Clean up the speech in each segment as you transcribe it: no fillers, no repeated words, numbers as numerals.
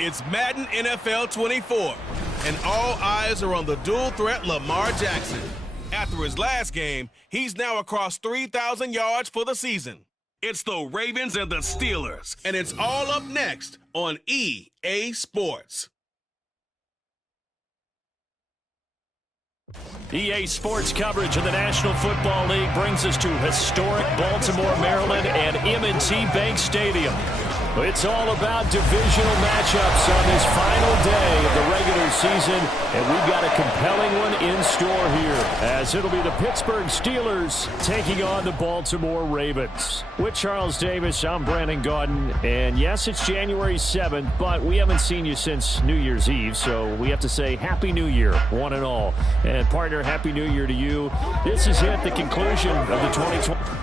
It's Madden NFL 24, and all eyes are on the dual threat Lamar Jackson. After his last game, he's now across 3,000 yards for the season. It's the Ravens and the Steelers, and it's all up next on EA Sports. EA Sports coverage of the National Football League brings us to historic Baltimore, Maryland, and M&T Bank Stadium. It's all about divisional matchups on this final day of the regular season, and we've got a compelling one in store here, as it'll be the Pittsburgh Steelers taking on the Baltimore Ravens. With Charles Davis, I'm Brandon Gaudin, and yes, it's January 7th, but we haven't seen you since New Year's Eve, so we have to say Happy New Year, one and all. And partner, Happy New Year to you. This is at the conclusion of the 2020.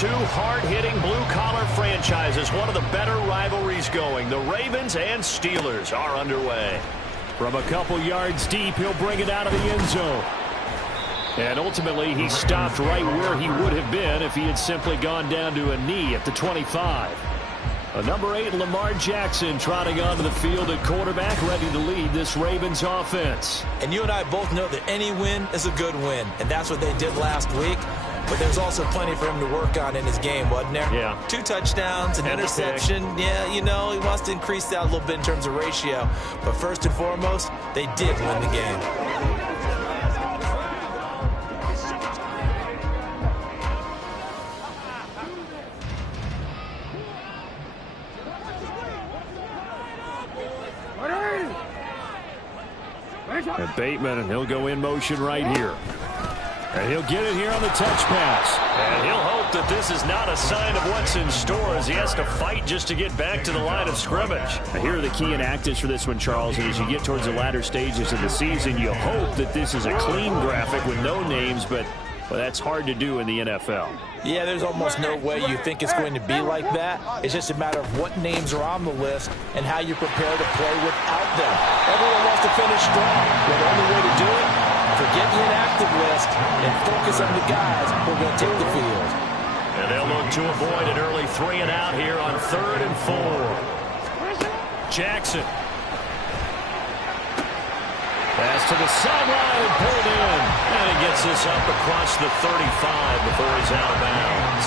Two hard-hitting blue-collar franchises, one of the better rivalries going. The Ravens and Steelers are underway. From a couple yards deep, he'll bring it out of the end zone. And ultimately, he stopped right where he would have been if he had simply gone down to a knee at the 25. Number 8, Lamar Jackson, trotting onto the field at quarterback, ready to lead this Ravens offense. And you and I both know that any win is a good win, and that's what they did last week. But there's also plenty for him to work on in his game, wasn't there? Yeah. 2 touchdowns, an interception. Yeah, you know, he wants to increase that a little bit in terms of ratio. But first and foremost, they did win the game. And Bateman, and he'll go in motion right here. And he'll get it here on the touch pass. And he'll hope that this is not a sign of what's in store, as he has to fight just to get back to the line of scrimmage. Now, here are the key inactives for this one, Charles. And as you get towards the latter stages of the season, you hope that this is a clean graphic with no names, but well, that's hard to do in the NFL. Yeah, there's almost no way you think it's going to be like that. It's just a matter of what names are on the list and how you prepare to play without them. Everyone wants to finish strong. Well, the only way to do it, forget the inactive list and focus on the guys who are going to take the field. And they'll look to avoid an early 3 and out here on 3rd and 4. Jackson. Pass to the sideline and pulled in. And he gets this up across the 35 before he's out of bounds.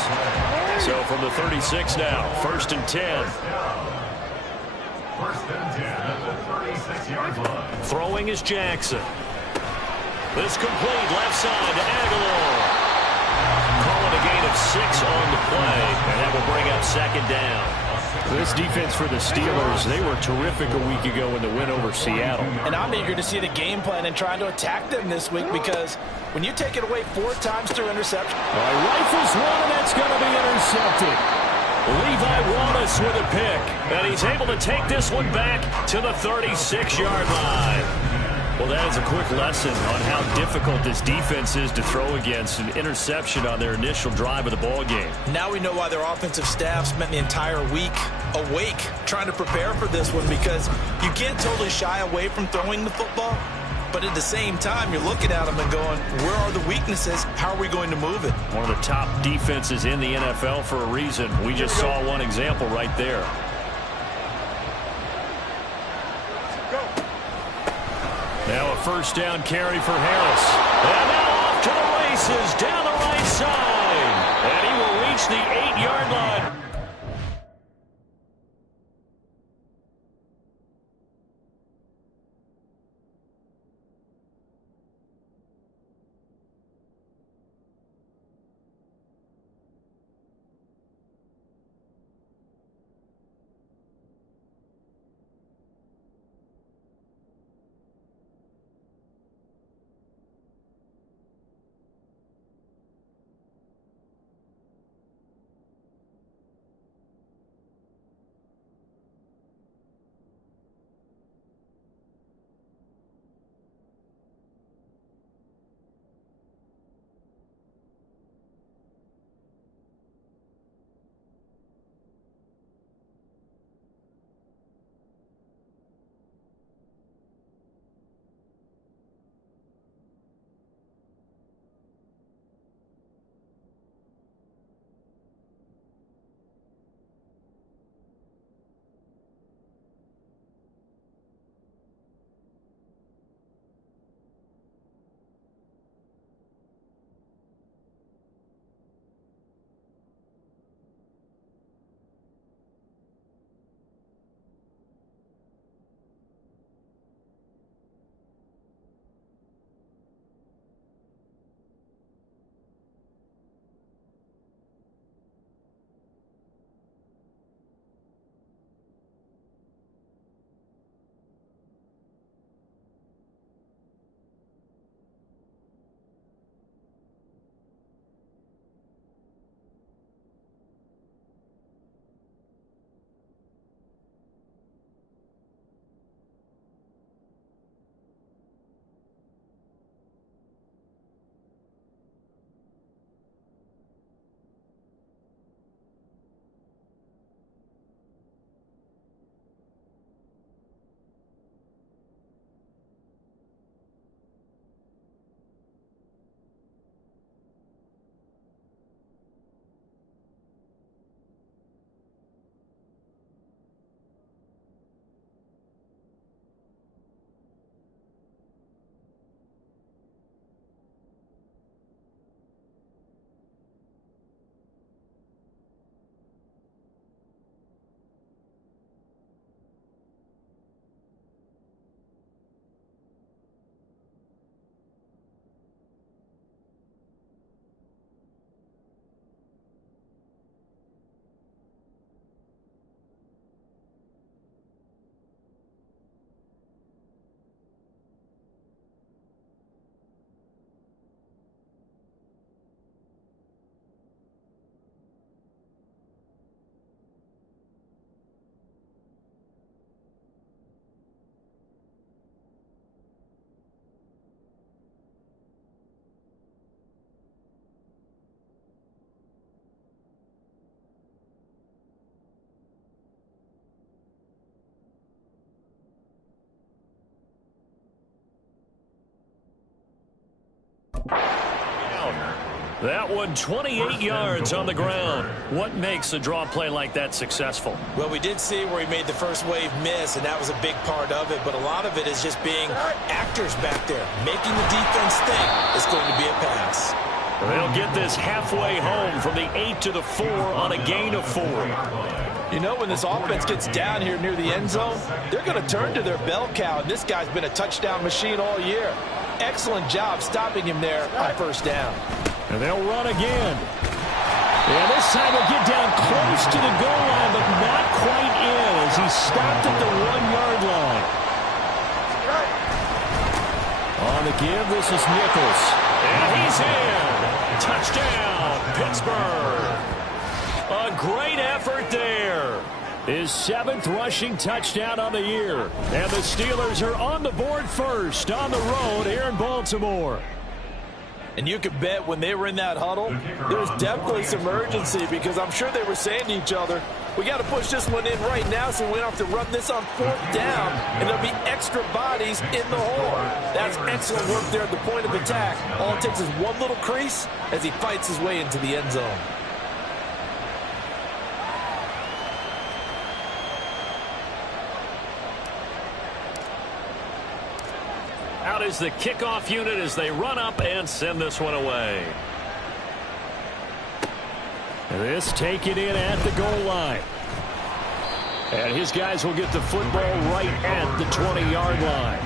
So from the 36 now, 1st and 10. 1st and 10 at the 36-yard line. Throwing is Jackson. This complete left side to Aguilar. Calling a gain of 6 on the play, and that will bring up 2nd down. This defense for the Steelers, they were terrific a week ago in the win over Seattle. And I'm eager to see the game plan and trying to attack them this week, because when you take it away 4 times through interception. Rifles one, and that's going to be intercepted. Levi Wallace with a pick, and he's able to take this one back to the 36-yard line. Well, that is a quick lesson on how difficult this defense is to throw against. An interception on their initial drive of the ball game. Now we know why their offensive staff spent the entire week awake trying to prepare for this one, because you can't totally shy away from throwing the football. But at the same time, you're looking at them and going, where are the weaknesses? How are we going to move it? One of the top defenses in the NFL for a reason. We just saw one example right there. Now a 1st down carry for Harris. And now off to the races down the right side. And he will reach the 8-yard line. That one 28 yards on the ground. What makes a draw play like that successful? Well, we did see where he made the first wave miss, and that was a big part of it. But a lot of it is just being actors back there, making the defense think it's going to be a pass. They'll get this halfway home from the 8 to the 4 on a gain of 4. You know, when this offense gets down here near the end zone, they're going to turn to their bell cow, and this guy's been a touchdown machine all year. Excellent job stopping him there on first down. And they'll run again. And this time he'll get down close to the goal line, but not quite in as he stopped at the 1-yard line. On the give, this is Nichols. And he's in. Touchdown, Pittsburgh. A great effort there. His 7th rushing touchdown on the year. And the Steelers are on the board first on the road here in Baltimore. And you can bet when they were in that huddle, there's definitely some urgency because I'm sure they were saying to each other, we got to push this one in right now so we don't have to run this on 4th down, and there'll be extra bodies in the hole. That's excellent work there at the point of attack. All it takes is one little crease as he fights his way into the end zone. Out is the kickoff unit as they run up and send this one away. This taken in at the goal line. And his guys will get the football right at the 20-yard line.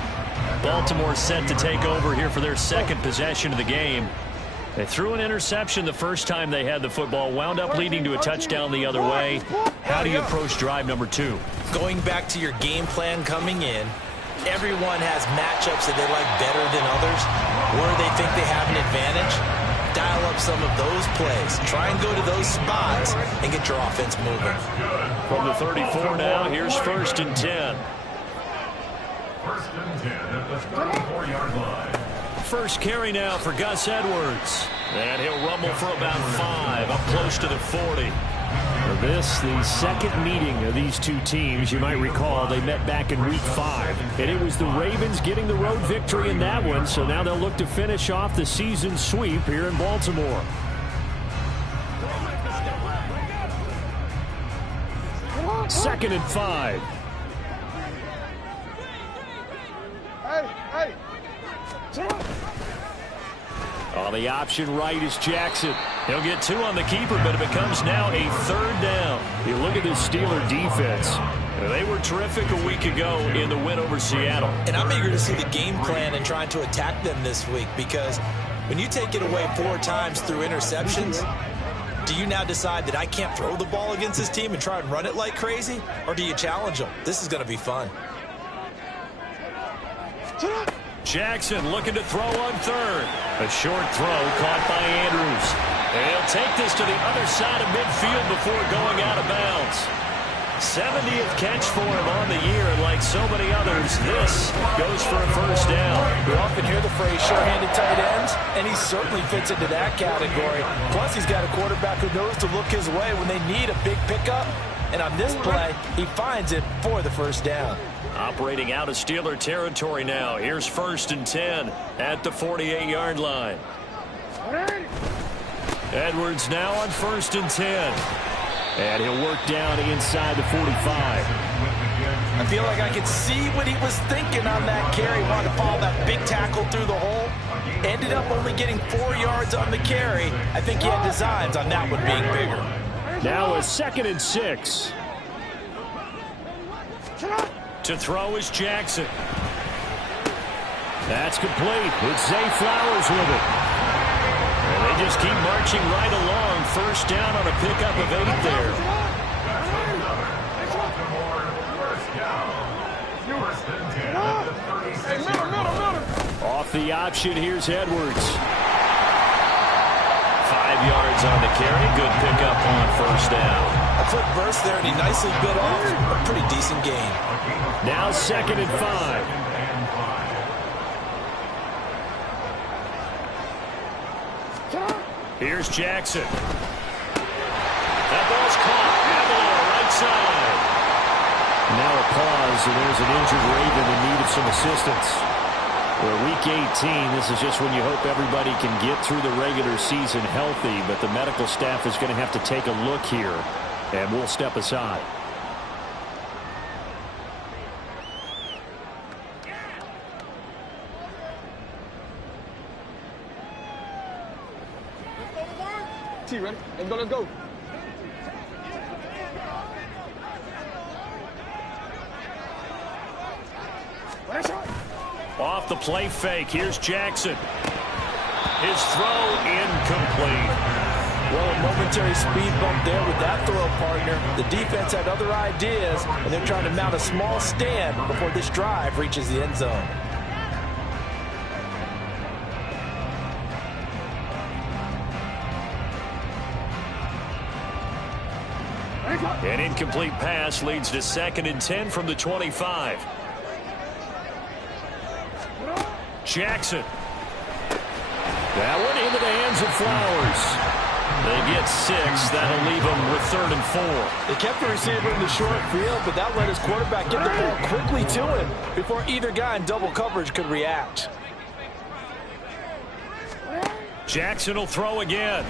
Baltimore set to take over here for their second possession of the game. They threw an interception the first time they had the football, wound up leading to a touchdown the other way. How do you approach drive number 2? Going back to your game plan coming in, everyone has matchups that they like better than others, where they think they have an advantage. Dial up some of those plays. Try and go to those spots and get your offense moving. From the 34 now, here's 1st and 10. 1st and 10 at the 34-yard line. First carry now for Gus Edwards. And he'll rumble for about 5, up close to the 40. This, the second meeting of these two teams. You might recall they met back in Week 5. And it was the Ravens getting the road victory in that one. So now they'll look to finish off the season sweep here in Baltimore. Second and 5. On the option right is Jackson. He'll get 2 on the keeper, but it becomes now a 3rd down. You look at this Steeler defense. They were terrific a week ago in the win over Seattle. And I'm eager to see the game plan and trying to attack them this week, because when you take it away 4 times through interceptions, do you now decide that I can't throw the ball against this team and try and run it like crazy? Or do you challenge them? This is going to be fun. Jackson looking to throw on 3rd. A short throw caught by Andrews. And he'll take this to the other side of midfield before going out of bounds. 70th catch for him on the year, and like so many others, this goes for a 1st down. We often hear the phrase sure-handed tight ends, and he certainly fits into that category. Plus, he's got a quarterback who knows to look his way when they need a big pickup. And on this play, he finds it for the 1st down. Operating out of Steeler territory now. Here's 1st and 10 at the 48-yard line. Edwards now on 1st and 10. And he'll work down inside the 45. I feel like I could see what he was thinking on that carry. Wanted to follow that big tackle through the hole. Ended up only getting 4 yards on the carry. I think he had designs on that one being bigger. Now a 2nd and 6. To throw is Jackson. That's complete with Zay Flowers with it. And they just keep marching right along. 1st down on a pickup of 8 there. Off the option, here's Edwards. 5 yards on the carry. Good pickup on 1st down. A quick burst there, and he nicely bit off a pretty decent gain. Now 2nd and 5. Here's Jackson. That ball's caught. Avalor, right side. Now a pause, and there's an injured Raven in need of some assistance. Well, Week 18, this is just when you hope everybody can get through the regular season healthy, but the medical staff is going to have to take a look here, and we'll step aside. Ready? Let's go. Off the play fake, here's Jackson. His throw incomplete. Well, a momentary speed bump there with that throw partner. The defense had other ideas, and they're trying to mount a small stand before this drive reaches the end zone. An incomplete pass leads to 2nd and 10 from the 25. Jackson. That one into the hands of Flowers. They get 6. That'll leave them with 3rd and 4. They kept the receiver in the short field, but that let his quarterback get the ball quickly to him before either guy in double coverage could react. Jackson will throw again.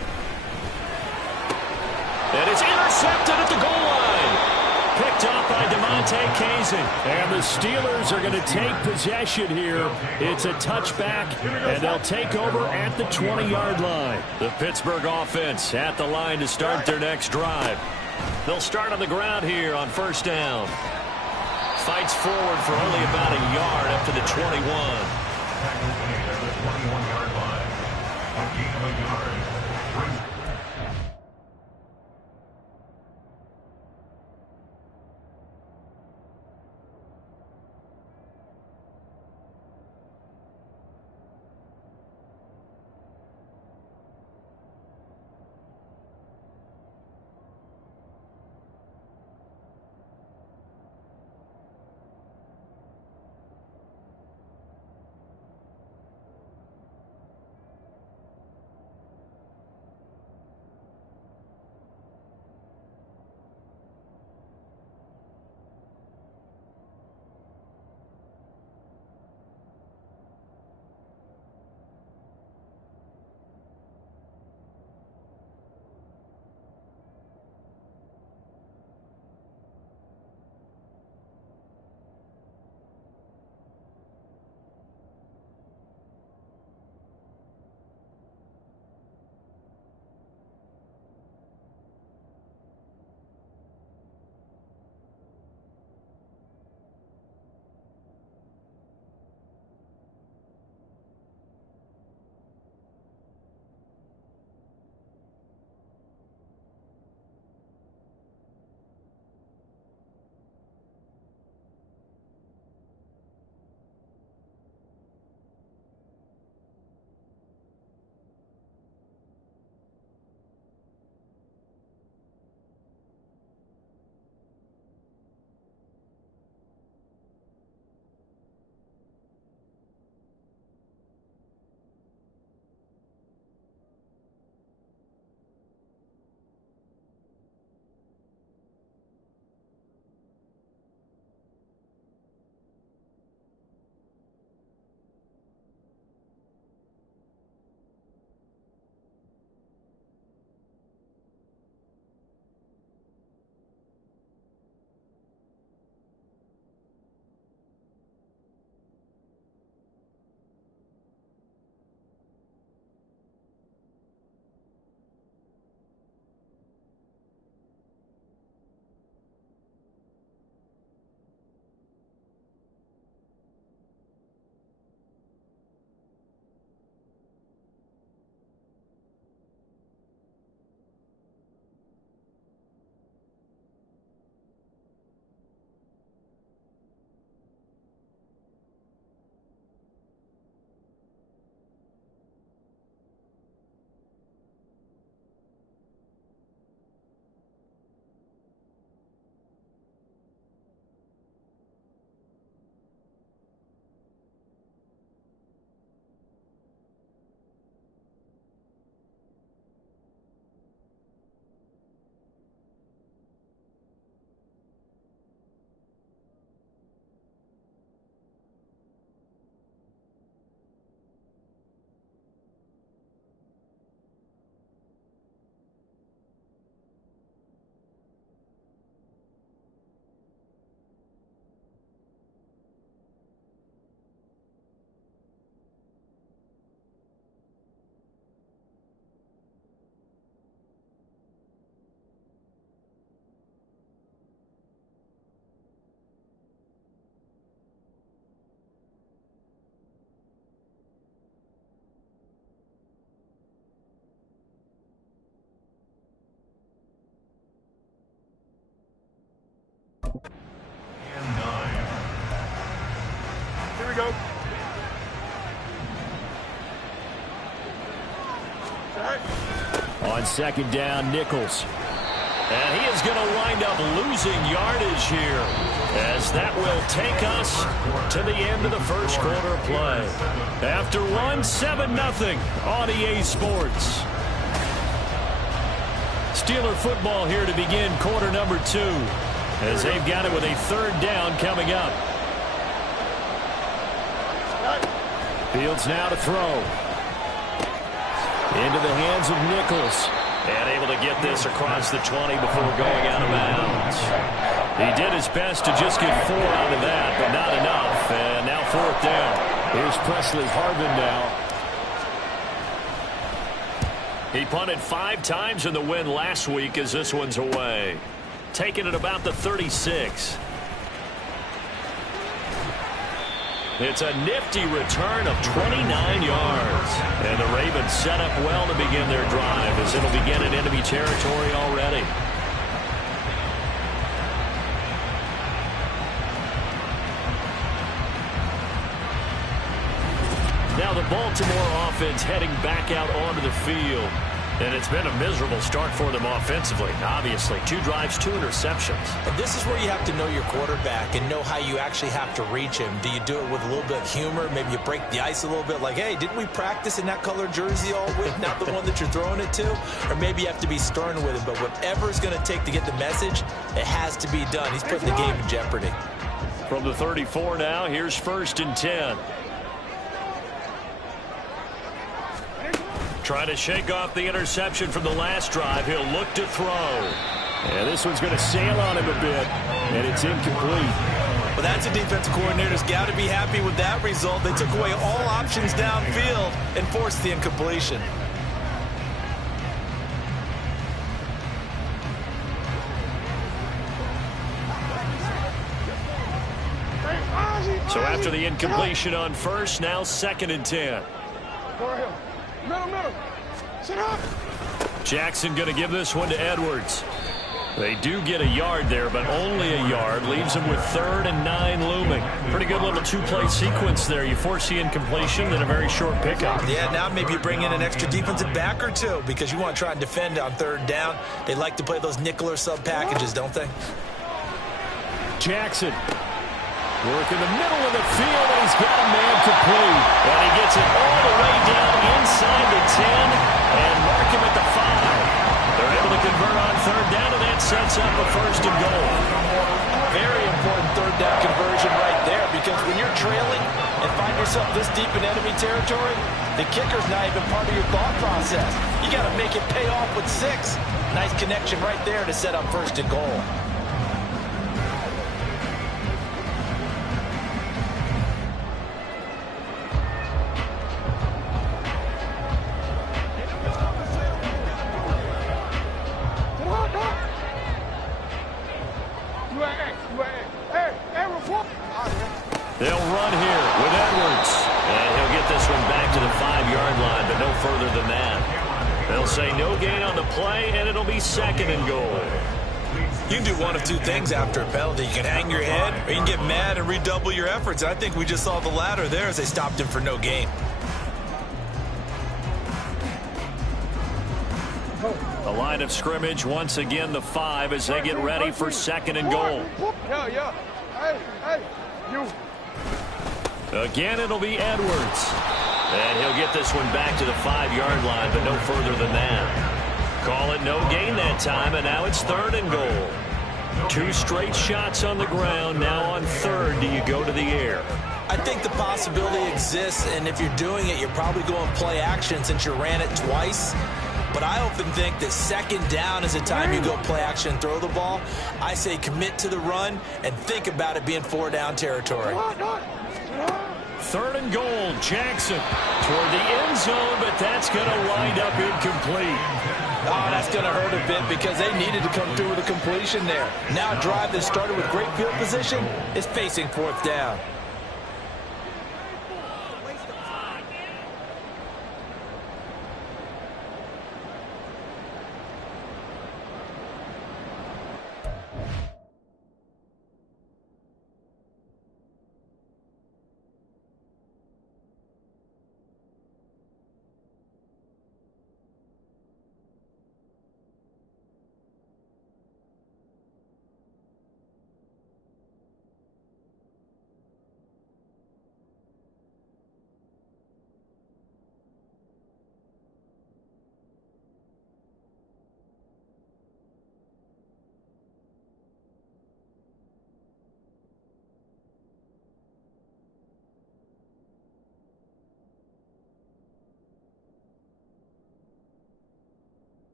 And it's intercepted at the goal line. Picked up by DeMonte Kazin. And the Steelers are going to take possession here. It's a touchback, and they'll take over at the 20-yard line. The Pittsburgh offense at the line to start their next drive. They'll start on the ground here on 1st down. Fights forward for only about a yard up to the 21. we go. On second down, Nichols. And he is going to wind up losing yardage here, as that will take us to the end of the first quarter play. After one, 7-0 on EA Sports. Steeler football here to begin quarter number 2, as they've got it with a third down coming up. Fields now to throw. Into the hands of Nichols. And able to get this across the 20 before going out of bounds. He did his best to just get 4 out of that, but not enough. And now fourth down. Here's Presley Harvin now. He punted 5 times in the win last week as this one's away. Taking it about the 36. It's a nifty return of 29 yards. And the Ravens set up well to begin their drive, as it'll begin in enemy territory already. Now the Baltimore offense heading back out onto the field. And it's been a miserable start for them offensively. Obviously, 2 drives, 2 interceptions. And this is where you have to know your quarterback and know how you actually have to reach him. Do you do it with a little bit of humor? Maybe you break the ice a little bit, like, hey, didn't we practice in that color jersey all week, not the one that you're throwing it to? Or maybe you have to be stern with him. But whatever it's going to take to get the message, it has to be done. He's putting the game in jeopardy. From the 34 now, here's 1st and 10. Trying to shake off the interception from the last drive. He'll look to throw. And this one's going to sail on him a bit, and it's incomplete. Well, that's a defensive coordinator's got to be happy with that result. They took away all options downfield and forced the incompletion. So after the incompletion on first, now 2nd and 10. Go ahead. Middle. Sit up. Jackson going to give this one to Edwards. They do get a yard there, but only a yard. Leaves them with 3rd and 9 looming. Pretty good little 2-play sequence there. You force the incompletion, then a very short pickup. Yeah, now maybe you bring in an extra defensive back or 2 because you want to try and defend on 3rd down. They like to play those nickel or sub packages, don't they? Jackson. Work in the middle of the field, and he's got a man complete. And he gets it all the way down inside the 10 and mark him at the 5. They're able to convert on 3rd down, and that sets up a 1st and goal. Very important 3rd down conversion right there, because when you're trailing and find yourself this deep in enemy territory, the kicker's not even part of your thought process. You got to make it pay off with 6. Nice connection right there to set up 1st and goal. They'll run here with Edwards. And he'll get this one back to the 5-yard line, but no further than that. They'll say no gain on the play, and it'll be 2nd and goal. You can do one of 2 things after a penalty. You can hang your head, or you can get mad and redouble your efforts. I think we just saw the latter there as they stopped him for no gain. The line of scrimmage, once again, the 5 as they get ready for 2nd and goal. Yeah. Hey, you. Again, it'll be Edwards. And he'll get this one back to the 5-yard line, but no further than that. Call it no gain that time, and now it's 3rd and goal. 2 straight shots on the ground. Now on 3rd, do you go to the air? I think the possibility exists, and if you're doing it, you're probably going play action since you ran it twice. But I often think that 2nd down is the time you go play action and throw the ball. I say commit to the run and think about it being 4-down territory. 3rd and goal, Jackson toward the end zone, but that's going to wind up incomplete. Oh, that's going to hurt a bit because they needed to come through with a completion there. Now a drive that started with great field position is facing 4th down.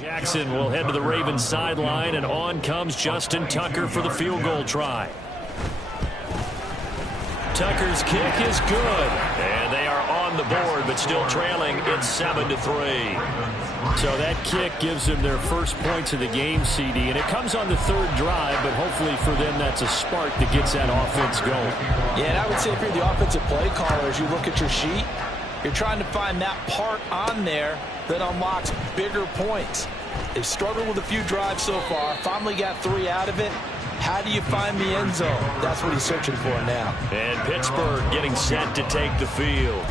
Jackson will head to the Ravens sideline, and on comes Justin Tucker for the field goal try. Tucker's kick is good, and they are on the board, but still trailing. It's 7-3. So that kick gives them their first points of the game, CD, and it comes on the third drive, but hopefully for them that's a spark that gets that offense going. Yeah, and I would say if you're the offensive play caller, as you look at your sheet, you're trying to find that part on there that unlocks bigger points. They've struggled with a few drives so far, finally got 3 out of it. How do you find the end zone? That's what he's searching for now. And Pittsburgh getting set to take the field.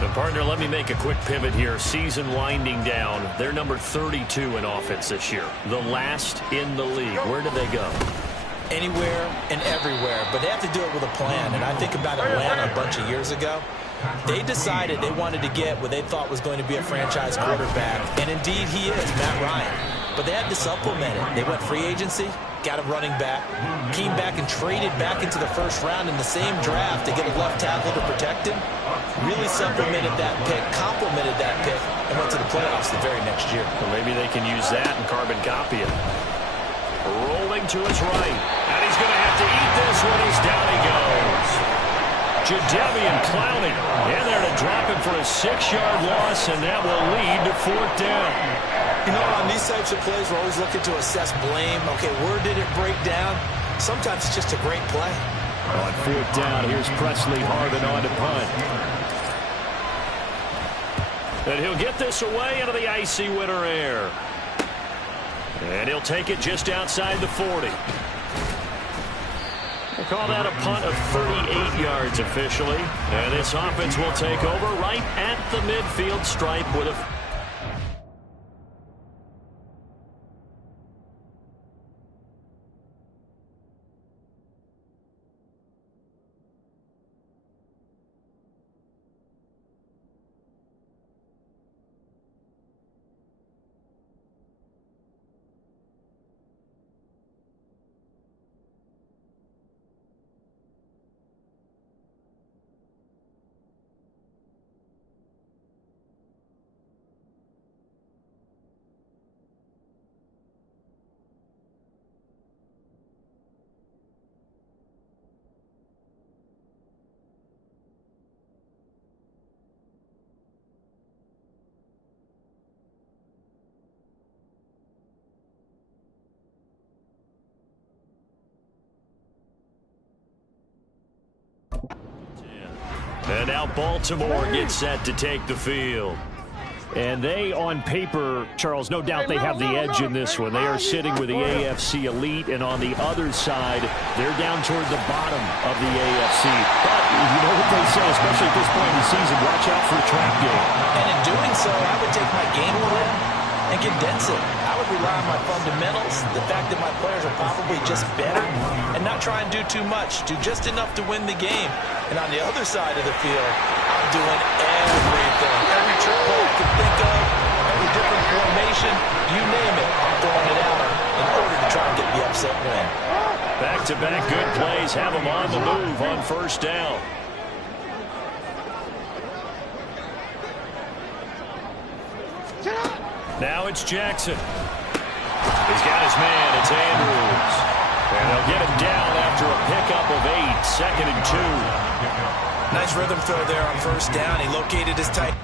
And partner, let me make a quick pivot here. Season winding down. They're number 32 in offense this year. The last in the league. Where do they go? Anywhere and everywhere. But they have to do it with a plan. And I think about Atlanta a bunch of years ago. They decided they wanted to get what they thought was going to be a franchise quarterback. And indeed he is, Matt Ryan. But they had to supplement it. They went free agency, got a running back, came back and traded back into the first round in the same draft to get a left tackle to protect him. Really supplemented that pick, complemented that pick, and went to the playoffs the very next year. Well, maybe they can use that and carbon copy it. Rolling to his right. And he's going to have to eat this one as down he goes. Jadeveon Clowney in there to drop him for a 6-yard loss, and that will lead to 4th down. You know, on these types of plays, we're always looking to assess blame. Okay, where did it break down? Sometimes it's just a great play. On 4th down, here's Presley Harvin on to punt. And he'll get this away into the icy winter air. And he'll take it just outside the 40. We'll call that a punt of 38 yards officially. And this offense will take over right at the midfield stripe with a... And now Baltimore gets set to take the field. And they, on paper, Charles, no doubt they have the edge in this one. They are sitting with the AFC elite, and on the other side, they're down toward the bottom of the AFC. But you know what they say, especially at this point in the season, watch out for a trap game. And in doing so, I would take my game plan and condense it. I would rely on my fundamentals, the fact that my players are probably just better, and not try and do too much, do just enough to win the game. And on the other side of the field, I'm doing everything. Every trick play I can think of, every different formation, you name it, I'm throwing it out in order to try and get the upset win. Back-to-back good plays have them on the move on 1st down. Now it's Jackson. He's got his man. It's Andrews. And they'll get him down after a pickup of 8, 2nd and 2. Nice rhythm throw there on 1st down. He located his tight.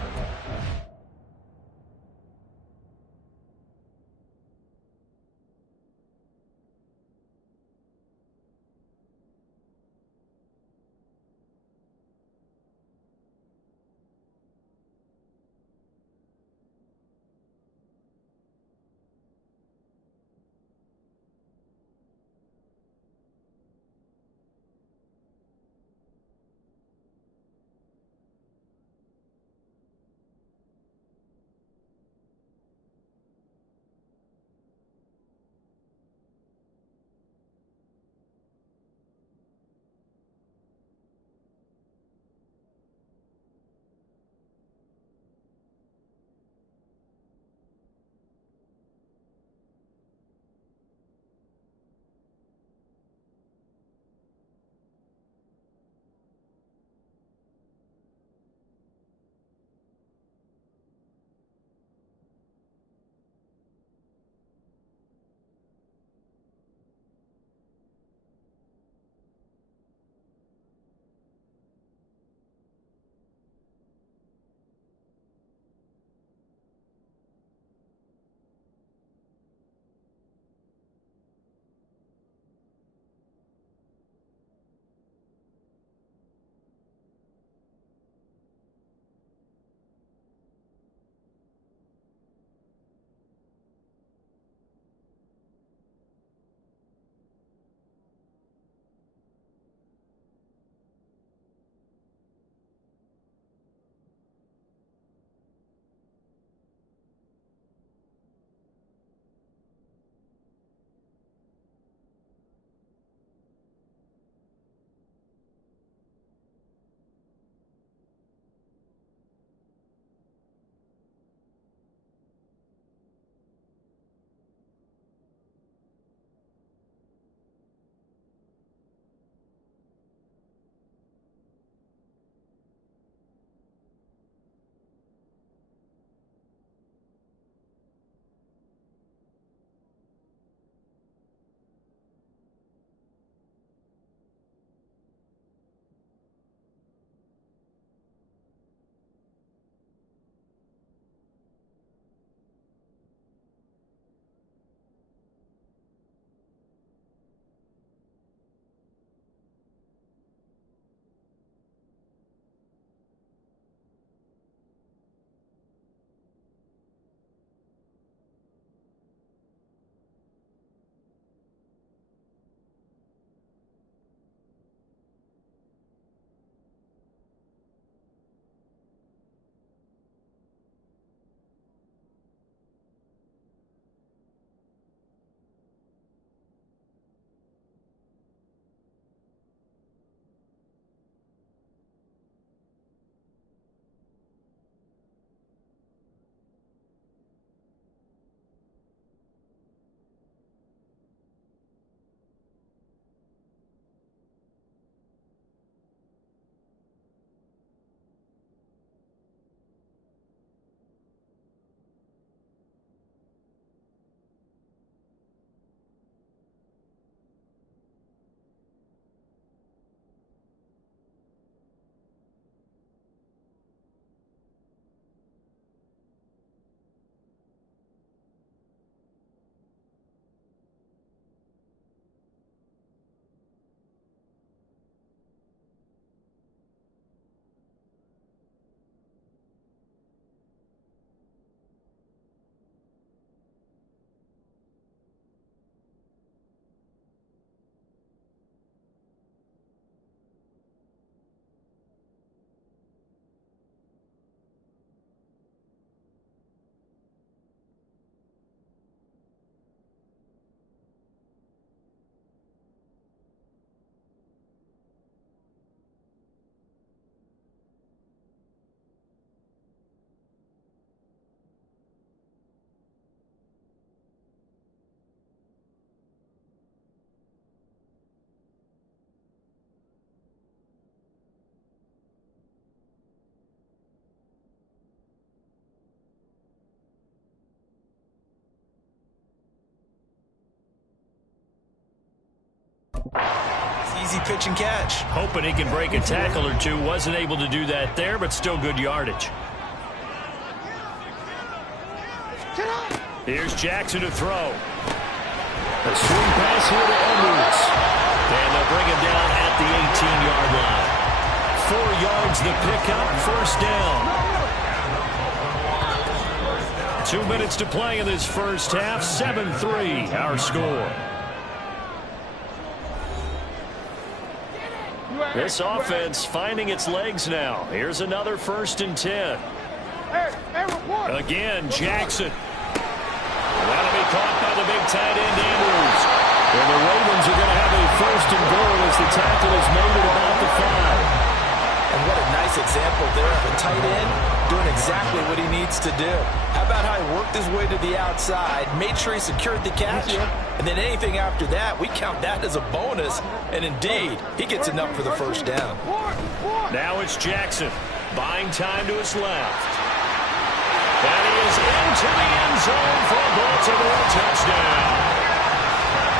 It's easy pitch and catch. Hoping he can break a tackle or two. Wasn't able to do that there, but still good yardage. Here's Jackson to throw. A swing pass here to Edwards. And they'll bring him down at the 18-yard line. 4 yards the pickup, first down. 2 minutes to play in this first half. 7-3 our score. This offense finding its legs now. Here's another 1st and 10. Again, Jackson. That'll be caught by the big tight end, Andrews. And the Ravens are going to have a 1st and goal as the tackle is made at about the 5. And what a nice example there of a tight end doing exactly what he needs to do. How about how he worked his way to the outside, made sure he secured the catch, and then anything after that, we count that as a bonus. And indeed, he gets enough for the 1st down. Now it's Jackson, buying time to his left. And he is into the end zone for a Baltimore touchdown.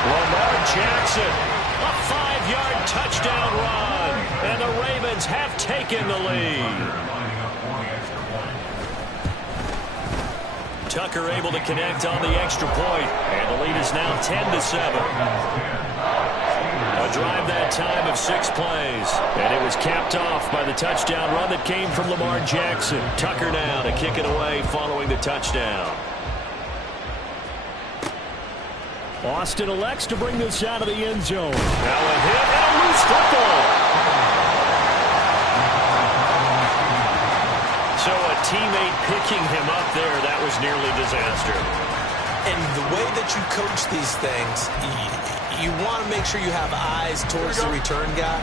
Lamar Jackson, a 5-yard touchdown run. And the Ravens have taken the lead. Tucker able to connect on the extra point. And the lead is now 10-7. A drive that time of 6 plays. And it was capped off by the touchdown run that came from Lamar Jackson. Tucker now to kick it away following the touchdown. Austin elects to bring this out of the end zone. Now a hit and a loose football. So a teammate picking him up there, that was nearly disaster. And the way that you coach these things, you want to make sure you have eyes towards the return guy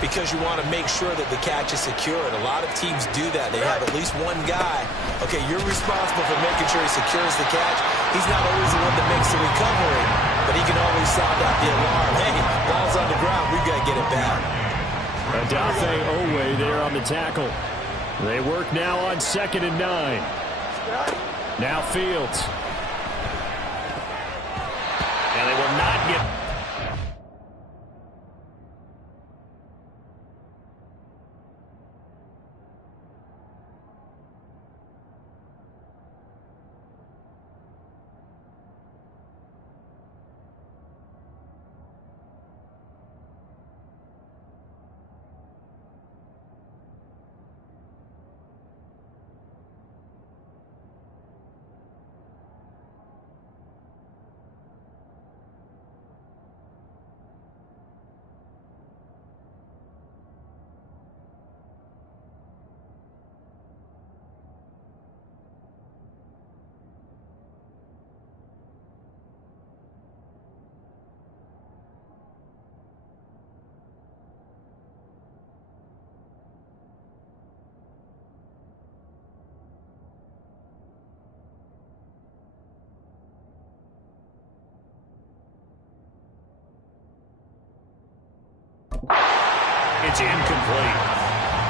because you want to make sure that the catch is secure. And a lot of teams do that. They have at least one guy. Okay, you're responsible for making sure he secures the catch. He's not always the one that makes the recovery, but he can always sound out the alarm. Hey, ball's on the ground. We've got to get it back. Adafe Owe there on the tackle. They work now on 2nd and 9. Now Fields. And they will not get... It's incomplete.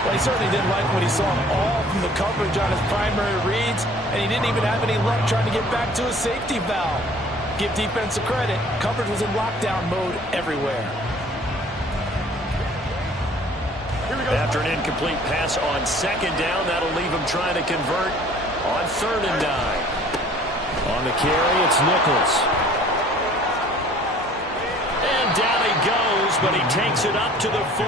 Well, he certainly didn't like what he saw all from the coverage on his primary reads, and he didn't even have any luck trying to get back to his safety valve. Give defense a credit. Coverage was in lockdown mode everywhere. After an incomplete pass on 2nd down, that'll leave him trying to convert on 3rd and 9. On the carry, it's Nichols. And down he goes, but he takes it up to the 40.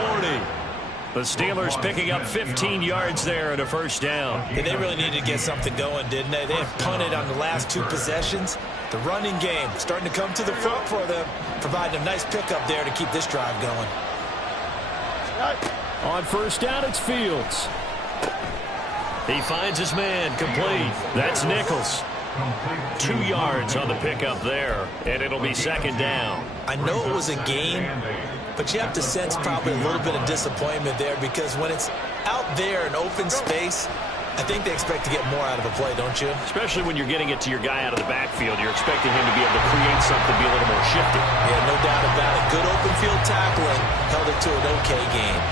The Steelers picking up 15 yards there and a 1st down. And they really needed to get something going, didn't they? They had punted on the last 2 possessions. The running game starting to come to the front for them, providing a nice pickup there to keep this drive going. On 1st down, it's Fields. He finds his man, complete. That's Nichols. 2 yards on the pickup there, and it'll be 2nd down. I know it was a gain, but you have to sense probably a little bit of disappointment there because when it's out there in open space, I think they expect to get more out of a play, don't you? Especially when you're getting it to your guy out of the backfield. You're expecting him to be able to create something, be a little more shifty. Yeah, no doubt about it. Good open field tackling held it to an okay game.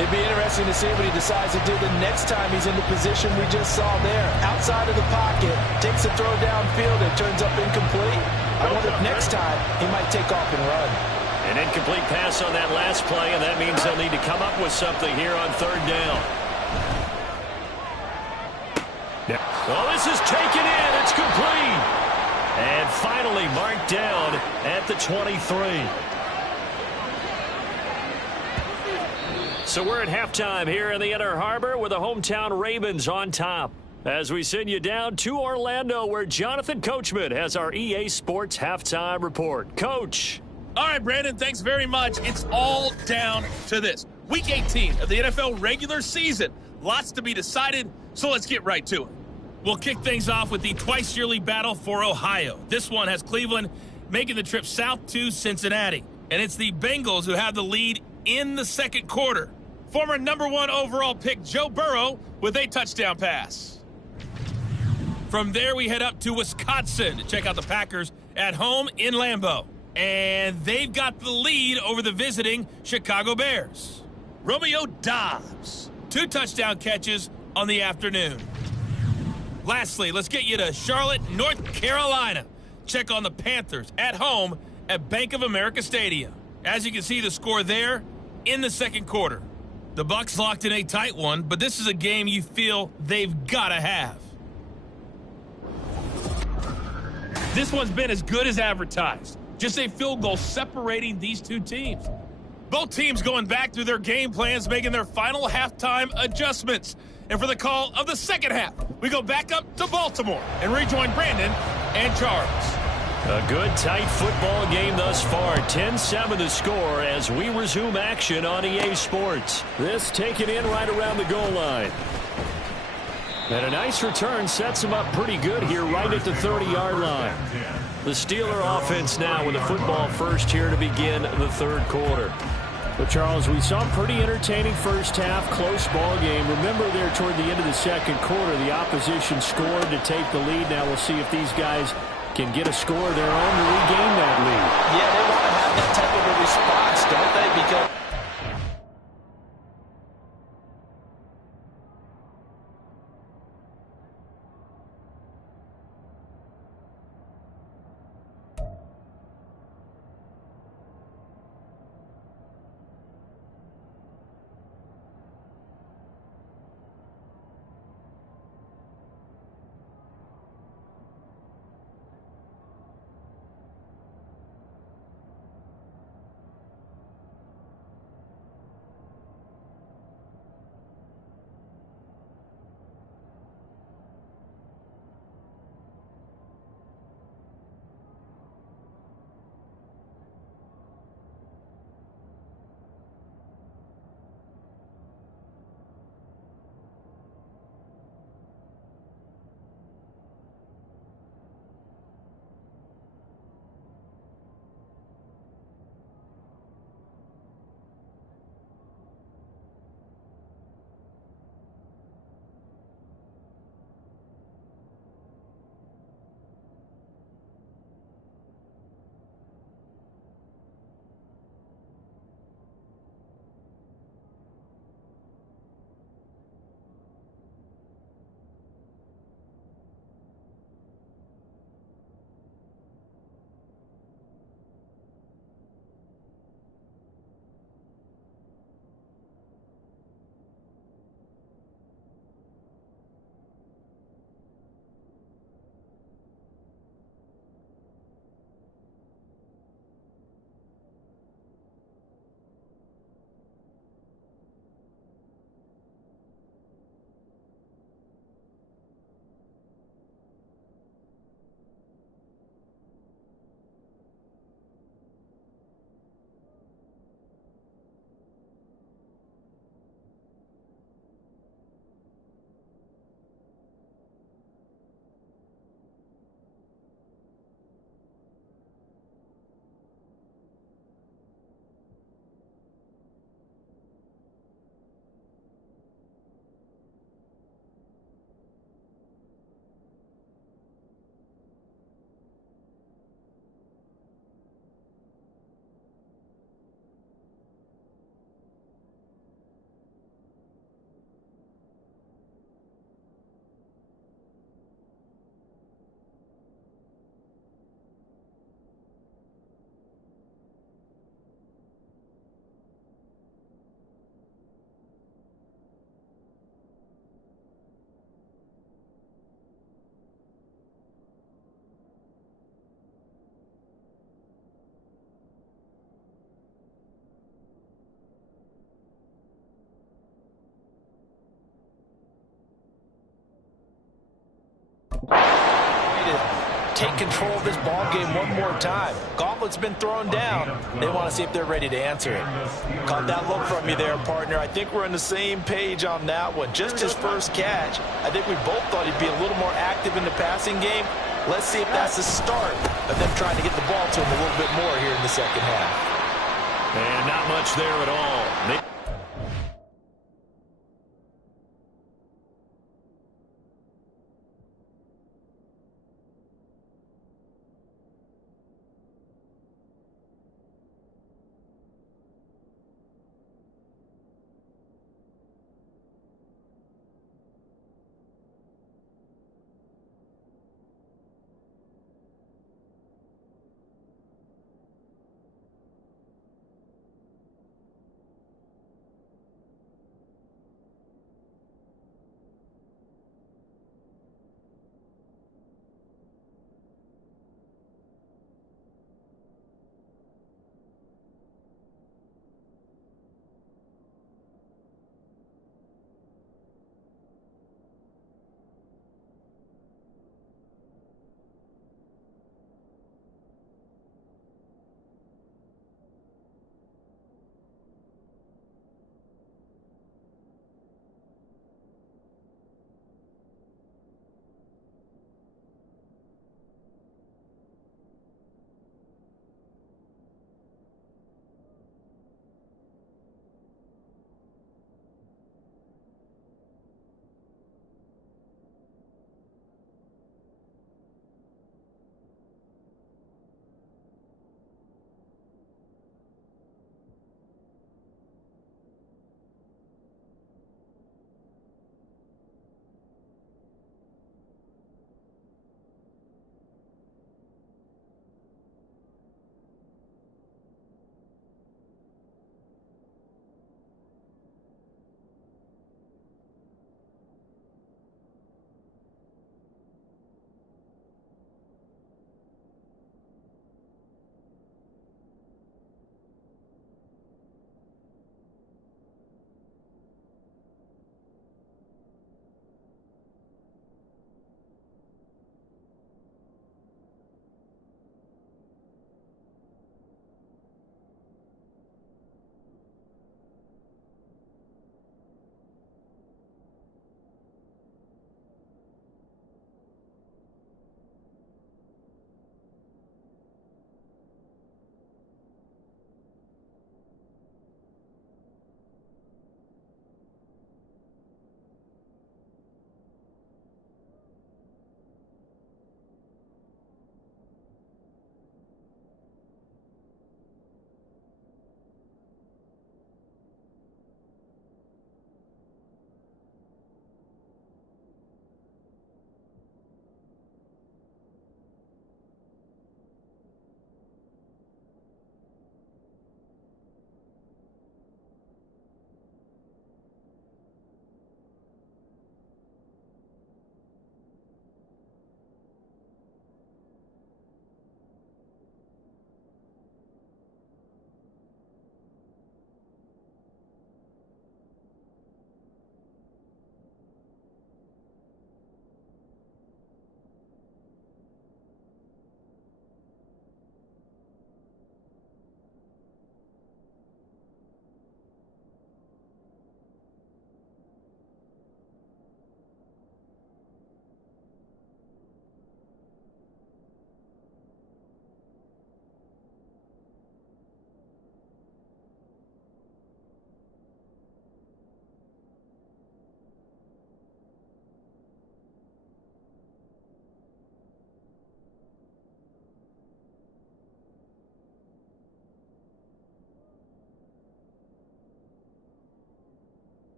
It'd be interesting to see what he decides to do the next time he's in the position we just saw there. Outside of the pocket, takes a throw downfield, and turns up incomplete. I wonder if next time he might take off and run. An incomplete pass on that last play, and that means they'll need to come up with something here on third down. Well, this is taken in. It's complete. And finally marked down at the 23. So we're at halftime here in the Inner Harbor with the hometown Ravens on top. As we send you down to Orlando, where Jonathan Coachman has our EA Sports halftime report. Coach. All right, Brandon, thanks very much. It's all down to this. Week 18 of the NFL regular season. Lots to be decided, so let's get right to it. We'll kick things off with the twice-yearly battle for Ohio. This one has Cleveland making the trip south to Cincinnati. And it's the Bengals who have the lead in the second quarter. Former #1 overall pick Joe Burrow with a touchdown pass. From there, we head up to Wisconsin to check out the Packers at home in Lambeau. And they've got the lead over the visiting Chicago Bears. Romeo Doubs, 2 touchdown catches on the afternoon. Lastly, let's get you to Charlotte, North Carolina. Check on the Panthers at home at Bank of America Stadium. As you can see, the score there in the second quarter. The Bucs locked in a tight one, but this is a game you feel they've got to have. This one's been as good as advertised. Just a field goal separating these two teams. Both teams going back through their game plans, making their final halftime adjustments. And for the call of the second half, we go back up to Baltimore and rejoin Brandon and Charles. A good, tight football game thus far. 10-7 the score as we resume action on EA Sports. This taken in right around the goal line. And a nice return sets him up pretty good here right at the 30-yard line. The Steeler offense now with a football first here to begin the third quarter. But, Charles, we saw a pretty entertaining first half, close ball game. Remember there toward the end of the second quarter, the opposition scored to take the lead. Now we'll see if these guys can get a score of their own to regain that lead. Yeah, they want to have that type of a response, don't they? Because take control of this ball game one more time. Gauntlet's been thrown down. They want to see if they're ready to answer it. Caught that look from you there, partner. I think we're on the same page on that one. Just his first catch. I think we both thought he'd be a little more active in the passing game. Let's see if that's the start of them trying to get the ball to him a little bit more here in the second half. And not much there at all.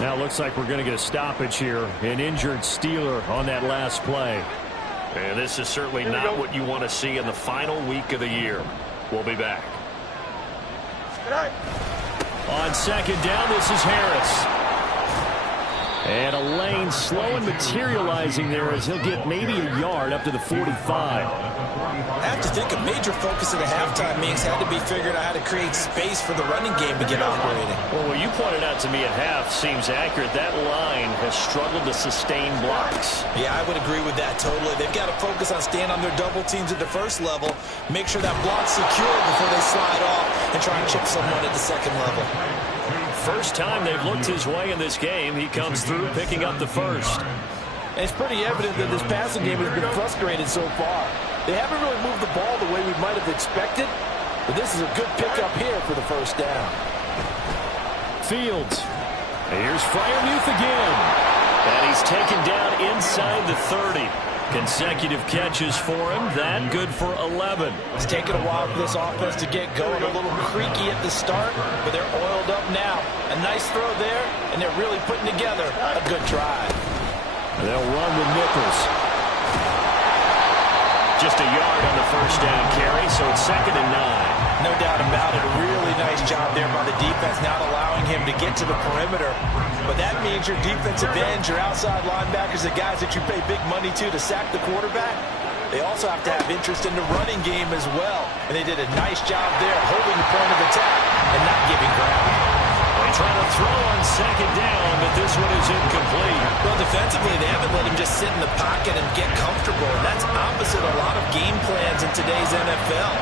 Now it looks like we're going to get a stoppage here. An injured Steeler on that last play. And this is certainly not what you want to see in the final week of the year. We'll be back. On second down, this is Harris. And a lane slow and materializing there as he'll get maybe a yard up to the 45. I have to think a major focus of the halftime meetings had to be figuring out how to create space for the running game to get operating. Well, what you pointed out to me at half seems accurate. That line has struggled to sustain blocks. Yeah, I would agree with that totally. They've got to focus on staying on their double teams at the first level, make sure that block's secure before they slide off and try and chip someone at the second level. First time they've looked his way in this game. He comes through picking up the first. And it's pretty evident that this passing game has been frustrated so far. They haven't really moved the ball the way we might have expected, but this is a good pickup here for the first down. Fields. Here's Freiermuth again. And he's taken down inside the 30. Consecutive catches for him. That good for 11. It's taken a while for this offense to get going. A little creaky at the start, but they're oiled up now. A nice throw there, and they're really putting together a good drive. They'll run with Nichols. Just a yard on the first down carry, so it's 2nd and 9. No doubt about it. A really nice job there by the defense, not allowing him to get to the perimeter. But that means your defensive ends, your outside linebackers, the guys that you pay big money to sack the quarterback, they also have to have interest in the running game as well. And they did a nice job there, holding the point of attack and not giving ground. They try to throw on 2nd down, but this one is incomplete. Well, defensively, they haven't let him just sit in the pocket and get comfortable. And that's opposite a lot of game plans in today's NFL.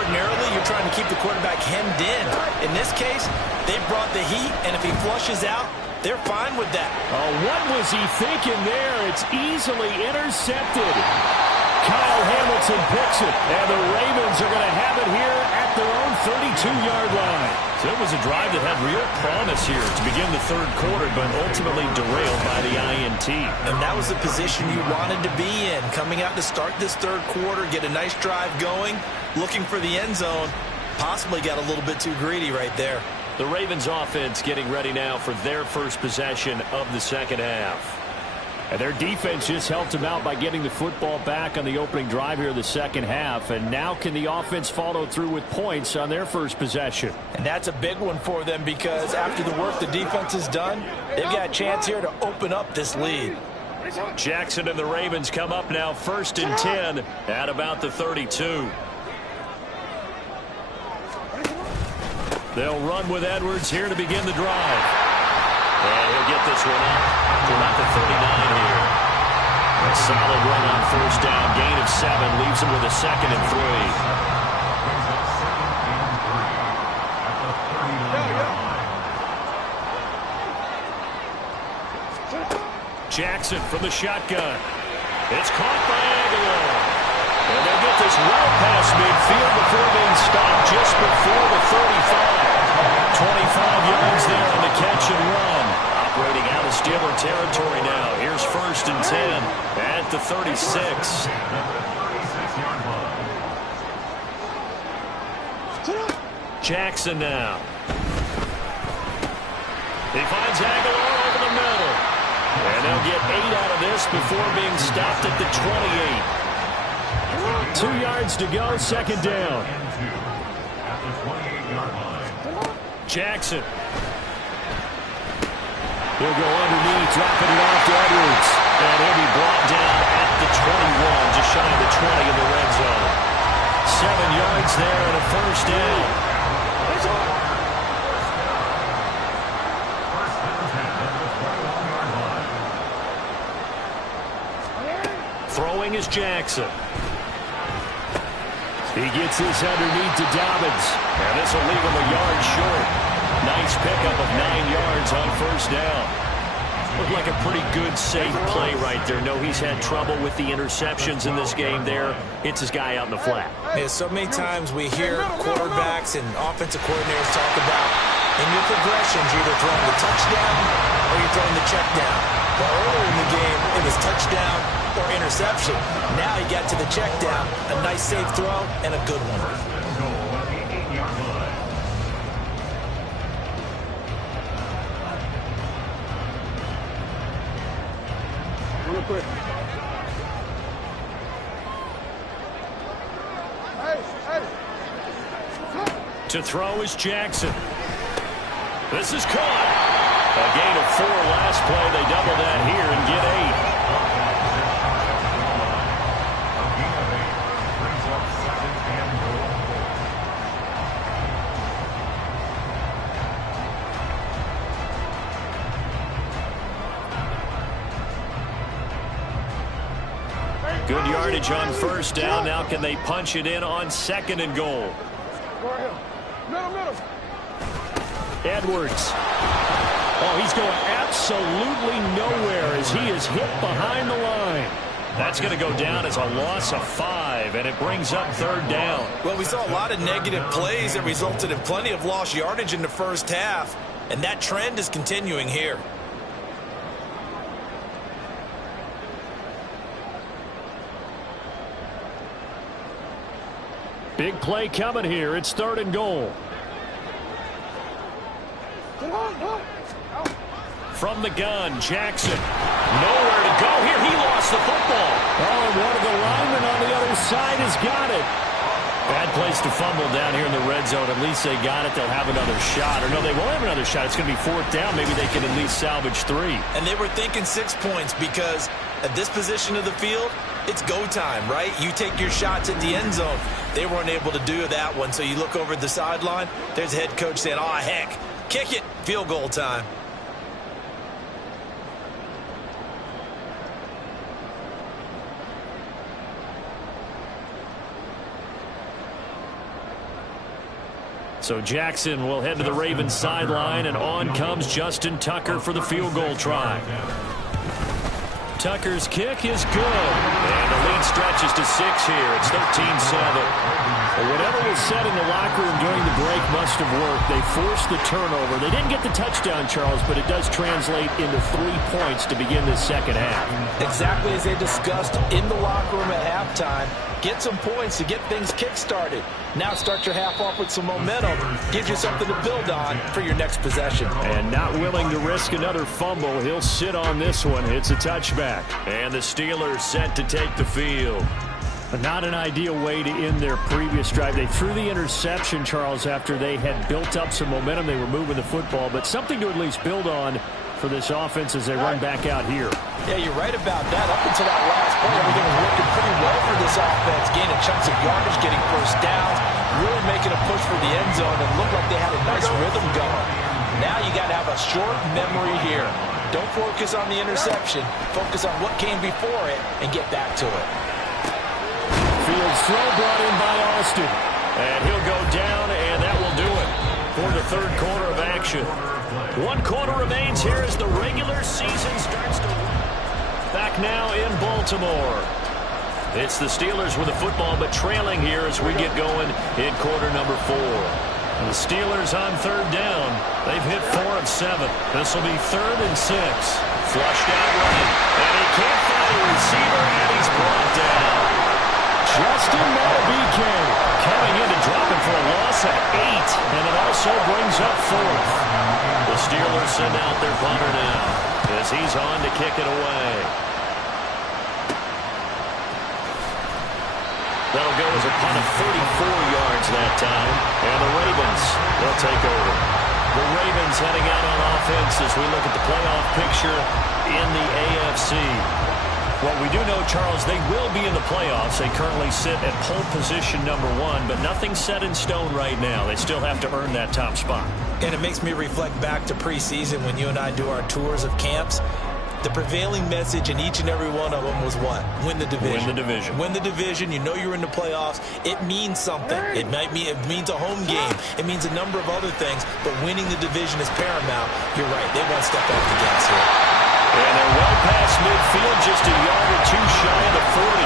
Ordinarily, you're trying to keep the quarterback hemmed in. In this case, they brought the heat, and if he flushes out, they're fine with that. Oh, what was he thinking there? It's easily intercepted. Kyle Hamilton picks it, and the Ravens are going to have it here at their own 32-yard line. So it was a drive that had real promise here to begin the third quarter, but ultimately derailed by the INT. And that was the position you wanted to be in, coming out to start this third quarter, get a nice drive going, looking for the end zone. Possibly got a little bit too greedy right there. The Ravens offense getting ready now for their first possession of the second half. And their defense just helped them out by getting the football back on the opening drive here in the second half. And now can the offense follow through with points on their first possession? And that's a big one for them because after the work the defense has done, they've got a chance here to open up this lead. Jackson and the Ravens come up now 1st and 10 at about the 32. They'll run with Edwards here to begin the drive. And he'll get this one up to about the 39 here. A solid run on first down. Gain of 7 leaves him with a 2nd and 3. Jackson from the shotgun. It's caught by Aguilar. And they'll get this well past midfield before being stopped just before the 35. 25 yards there on the catch and run. Operating out of Steeler territory now. Here's 1st and 10 at the 36. Jackson now. He finds Aguilar over the middle. And they'll get 8 out of this before being stopped at the 28. 2 yards to go, 2nd down. Jackson. He'll go underneath, dropping it off to Edwards. And he'll be brought down at the 21, just shy of the 20 in the red zone. 7 yards there and a 1st down. Throwing is Jackson. He gets this underneath to Dobbins. And this will leave him a yard short. Nice pickup of 9 yards on 1st down. Looked like a pretty good, safe play right there. No, he's had trouble with the interceptions in this game there. Hits his guy out in the flat. Yeah, so many times we hear quarterbacks and offensive coordinators talk about in your progressions, you're either throwing the touchdown or you're throwing the check down. Well, earlier in the game, it was touchdown or interception. Now he got to the check down. A nice safe throw and a good one. Real quick. To throw is Jackson. This is caught. A gain of 4 last play. They double that here and get 8. Good yardage on first down. Now can they punch it in on 2nd and goal? Go ahead. Middle. Edwards. Oh, he's going absolutely nowhere as he is hit behind the line. That's going to go down as a loss of 5, and it brings up 3rd down. Well, we saw a lot of negative plays that resulted in plenty of lost yardage in the first half, and that trend is continuing here. Big play coming here. It's 3rd and goal. From the gun, Jackson. Nowhere to go here. He lost the football. Oh, and one of the linemen on the other side has got it. Bad place to fumble down here in the red zone. At least they got it. They'll have another shot. Or no, they won't have another shot. It's going to be 4th down. Maybe they can at least salvage 3. And they were thinking 6 points because at this position of the field, it's go time, right? You take your shots at the end zone. They weren't able to do that one. So you look over at the sideline. There's the head coach saying, oh, heck, kick it. Field goal time. So Jackson will head to the Ravens sideline, and on comes Justin Tucker for the field goal try. Tucker's kick is good, and the lead stretches to 6 here. It's 13-7. Whatever was said in the locker room during the break must have worked. They forced the turnover. They didn't get the touchdown, Charles, but it does translate into 3 points to begin this second half. Exactly as they discussed in the locker room at halftime. Get some points to get things kick-started. Now start your half off with some momentum. Gives you something to build on for your next possession. And not willing to risk another fumble. He'll sit on this one. It's a touchback. And the Steelers set to take the field. But not an ideal way to end their previous drive. They threw the interception, Charles, after they had built up some momentum. They were moving the football, but something to at least build on for this offense as they run back out here. Yeah, you're right about that. Up until that last point, everything was working pretty well for this offense. Gaining chunks of yardage, getting first downs, really making a push for the end zone, and looked like they had a nice rhythm going. Now you got to have a short memory here. Don't focus on the interception. Focus on what came before it and get back to it. Fields throw brought in by Austin. And he'll go down, and that will do it for the 3rd quarter of action. 1 quarter remains here as the regular season starts to back now in Baltimore. It's the Steelers with the football, but trailing here as we get going in quarter number 4. And the Steelers on 3rd down. They've hit 4 of 7. This will be 3rd and 6. Flushed out right, and he can't find a receiver, and he's brought down. Justin Madubuike coming in and dropping for a loss of 8, and it also brings up 4th. The Steelers send out their punter now as he's on to kick it away. That'll go as a punt of 34 yards that time, and the Ravens, they'll take over. The Ravens heading out on offense as we look at the playoff picture in the AFC. What we do know, Charles, they will be in the playoffs. They currently sit at pole position number 1, but nothing's set in stone right now. They still have to earn that top spot. And it makes me reflect back to preseason when you and I do our tours of camps. The prevailing message in each and every one of them was what? Win the division. Win the division. Win the division. You know you're in the playoffs. It means something. It means a home game. It means a number of other things, but winning the division is paramount. You're right. They won't step off the gas here. And they're well past midfield, just a yard or 2 shy of the 40.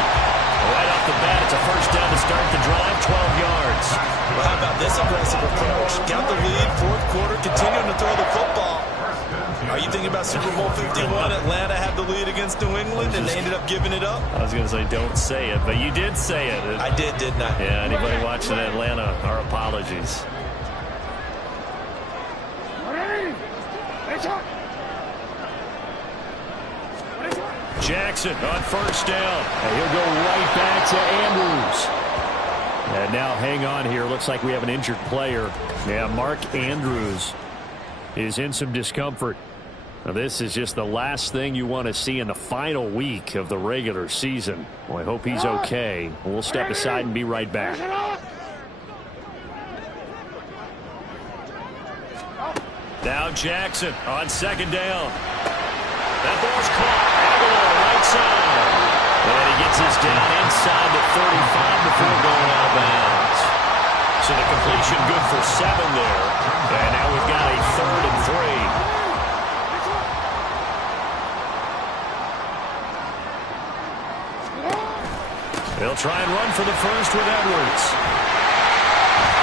Right off the bat, it's a first down to start the drive, 12 yards. Well, how about this aggressive approach? Got the lead, 4th quarter, continuing to throw the football. Are you thinking about Super Bowl 51? Atlanta had the lead against New England, and they ended up giving it up? I was going to say, don't say it, but you did say it. I did, didn't I? Yeah, anybody watching Atlanta, our apologies. Jackson on first down. And he'll go right back to Andrews. And now hang on here. Looks like we have an injured player. Yeah, Mark Andrews is in some discomfort. Now, this is just the last thing you want to see in the final week of the regular season. Well, I hope he's okay. We'll step aside and be right back. Now Jackson on second down. That ball's caught. Aguilar right side. And he gets us down inside the 35 before going out of bounds. So the completion good for 7 there. And now we've got a 3rd and 3. They'll try and run for the first with Edwards.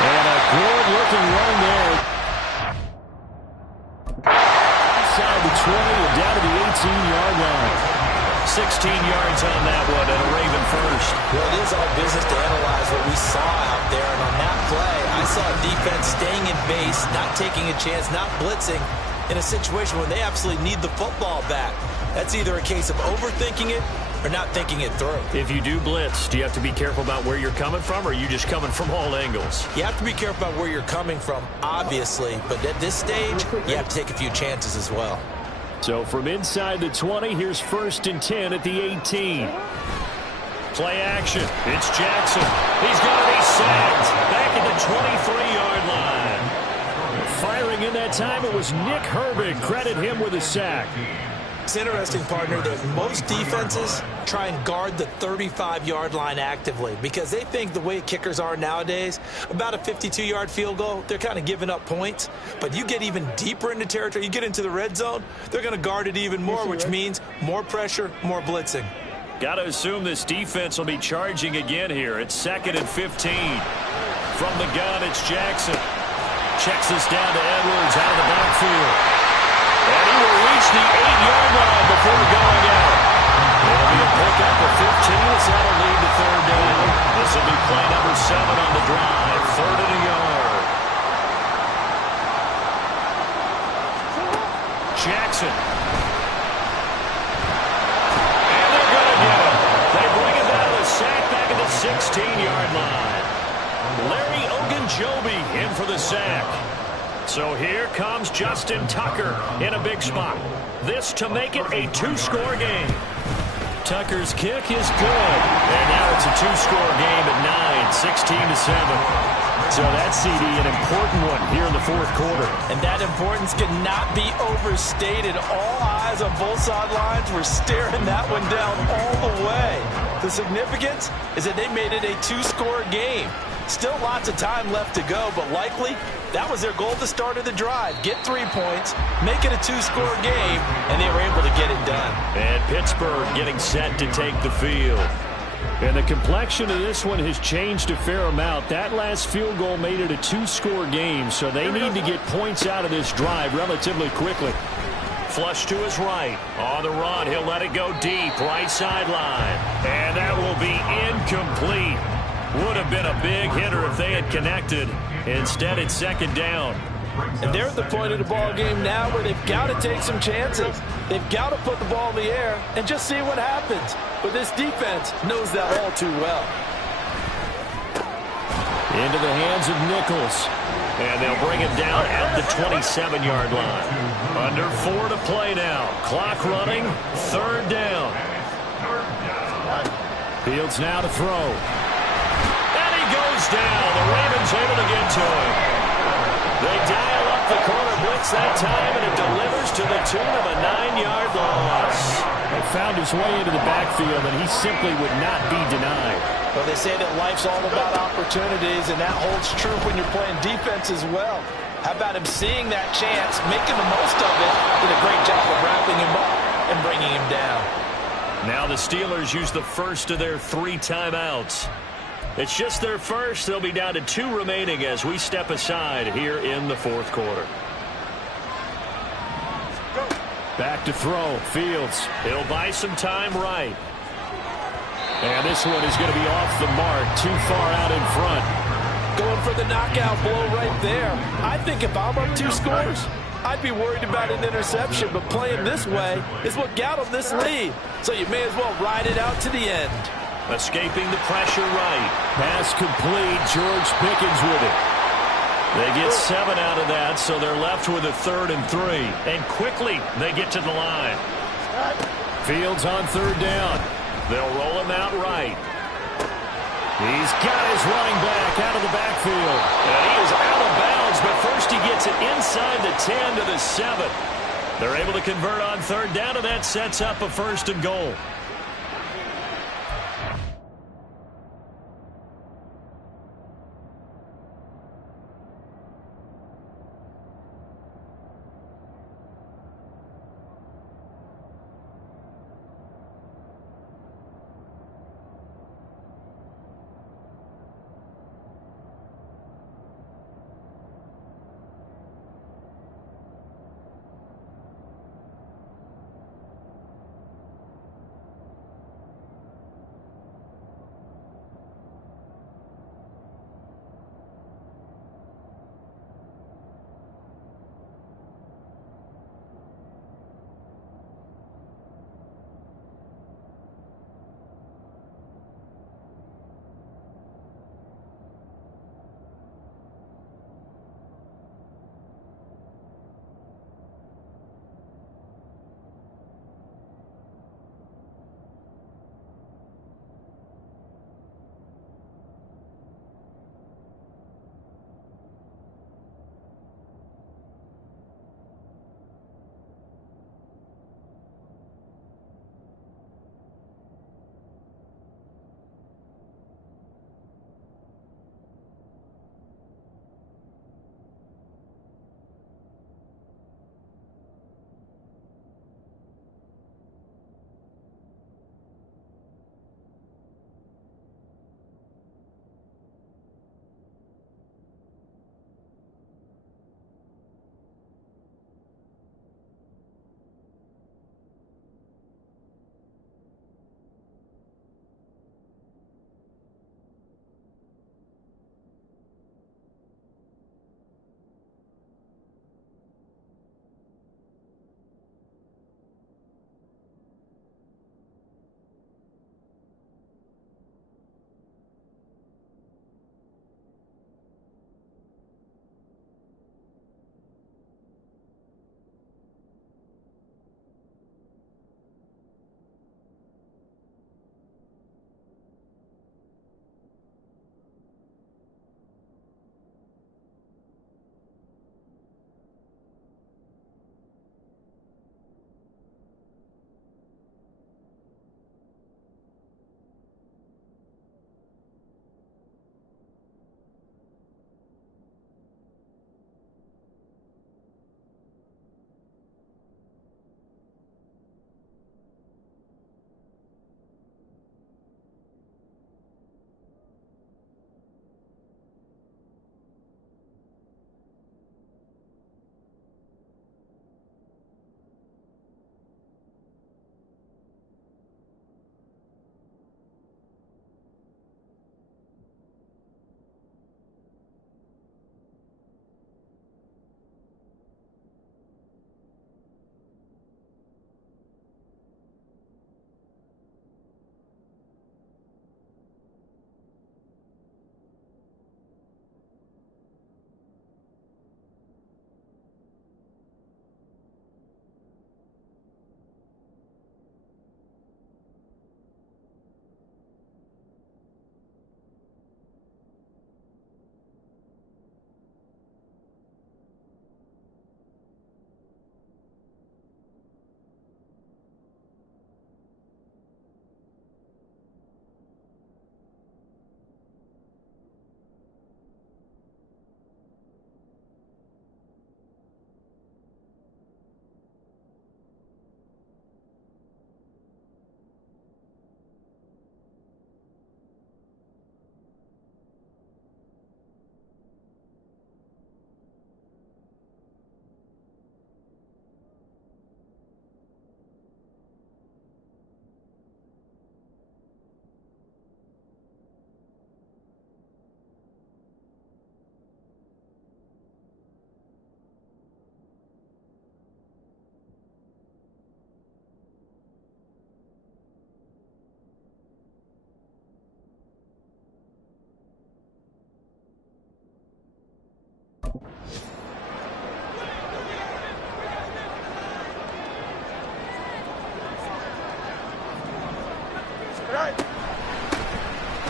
And a good-looking run there. Inside the 20 and down to the 18-yard line. 16 yards on that one and a Raven first. Well, it is our business to analyze what we saw out there. And on that play, I saw a defense staying in base, not taking a chance, not blitzing in a situation where they absolutely need the football back. That's either a case of overthinking it or not thinking it through. If you do blitz, do you have to be careful about where you're coming from, or are you just coming from all angles? You have to be careful about where you're coming from, obviously. But at this stage, you have to take a few chances as well. So from inside the 20, here's 1st and 10 at the 18. Play action. It's Jackson. He's going to be sacked back at the 23-yard line. Firing in that time, it was Nick Herbig. Credit him with a sack. It's interesting, partner, that most defenses try and guard the 35-yard line actively because they think the way kickers are nowadays, about a 52-yard field goal, they're kind of giving up points. But you get even deeper into territory, you get into the red zone, they're going to guard it even more, which means more pressure, more blitzing. Got to assume this defense will be charging again here. It's 2nd and 15. From the gun, it's Jackson. Checks us down to Edwards out of the backfield. And he will reach the 8-yard line before going out. It'll be a pickup of 15 as that'll lead to 3rd down. This will be play number 7 on the drive. 3rd and a yard. Jackson. And they're going to get him. They bring him down to the sack back at the 16-yard line. Larry Ogunjobi in for the sack. So here comes Justin Tucker in a big spot. This to make it a 2-score game. Tucker's kick is good. And now it's a 2-score game at 9, 16-7. So that CD, an important one here in the 4th quarter. And that importance cannot be overstated. All eyes on both sidelines were staring that one down all the way. The significance is that they made it a 2-score game. Still lots of time left to go, but likely that was their goal at the start of the drive. Get 3 points, make it a 2-score game, and they were able to get it done. And Pittsburgh getting set to take the field. And the complexion of this one has changed a fair amount. That last field goal made it a 2-score game, so they need to get points out of this drive relatively quickly. Flush to his right. On the run, he'll let it go deep, right sideline. And that will be incomplete. Would have been a big hitter if they had connected. Instead, it's 2nd down. And they're at the point of the ball game now where they've got to take some chances. They've got to put the ball in the air and just see what happens. But this defense knows that all too well. Into the hands of Nichols. And they'll bring it down at the 27-yard line. Under 4 to play now. Clock running. 3rd down. Fields now to throw. And he goes down. The Ravens able to get to him. They dial up the corner blitz that time, and it delivers to the tune of a 9-yard loss. He found his way into the backfield, and he simply would not be denied. Well, they say that life's all about opportunities, and that holds true when you're playing defense as well. How about him seeing that chance, making the most of it, did a great job of wrapping him up and bringing him down. Now the Steelers use the first of their 3 timeouts. It's just their first. They'll be down to 2 remaining as we step aside here in the 4th quarter. Back to throw. Fields. He'll buy some time right. And this one is going to be off the mark. Too far out in front. Going for the knockout blow right there. I think if I'm up 2 scores, I'd be worried about an interception, but playing this way is what got them this lead. So you may as well ride it out to the end. Escaping the pressure right. Pass complete. George Pickens with it. They get 7 out of that, so they're left with a 3rd and 3. And quickly, they get to the line. Fields on 3rd down. They'll roll him out right. He's got his running back out of the backfield. And he is out of bounds, but first he gets it inside the 10 to the 7. They're able to convert on 3rd down, and that sets up a 1st and goal.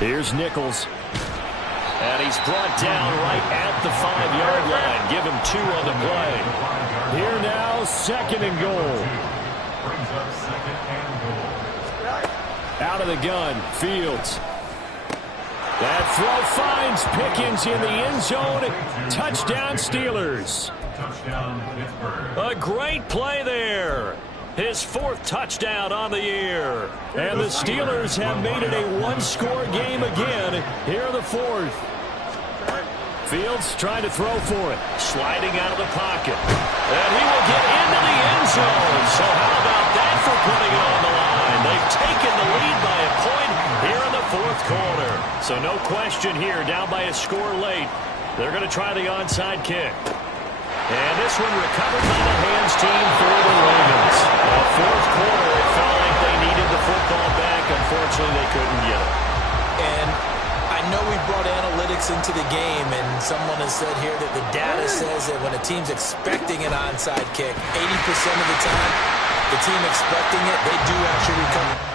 Here's Nichols. And he's brought down right at the 5-yard line. Give him 2 on the play. Here now, 2nd and goal. Brings up 2nd and goal. Out of the gun, Fields. That throw finds Pickens in the end zone. Touchdown, Steelers. Touchdown, Pittsburgh. A great play there. His 4th touchdown on the year. And the Steelers have made it a 1-score game again here in the 4th. Fields trying to throw for it. Sliding out of the pocket. And he will get into the end zone. So how about that for putting it on the line? They've taken the lead by a point here in the 4th quarter. So no question here, down by a score late. They're going to try the onside kick. And this one recovered by the hands team for the Ravens. The 4th quarter, it felt like they needed the football back. Unfortunately, they couldn't get it. And I know we brought analytics into the game, and someone has said here that the data says that when a team's expecting an onside kick, 80% of the time, the team expecting it, they do actually recover.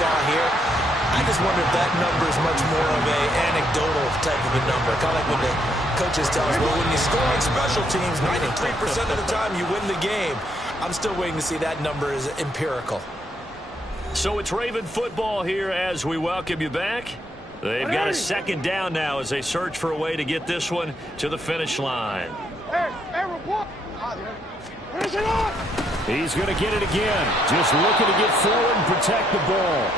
saw here, I just wonder if that number is much more of a anecdotal type of a number. Kind of like when the coaches tell us, well, when you score on special teams, 93% of the time you win the game. I'm still waiting to see that number is empirical. So it's Raven football here as we welcome you back. They've got a second down now as they search for a way to get this one to the finish line. He's going to get it again. Just looking to get forward and protect the ball.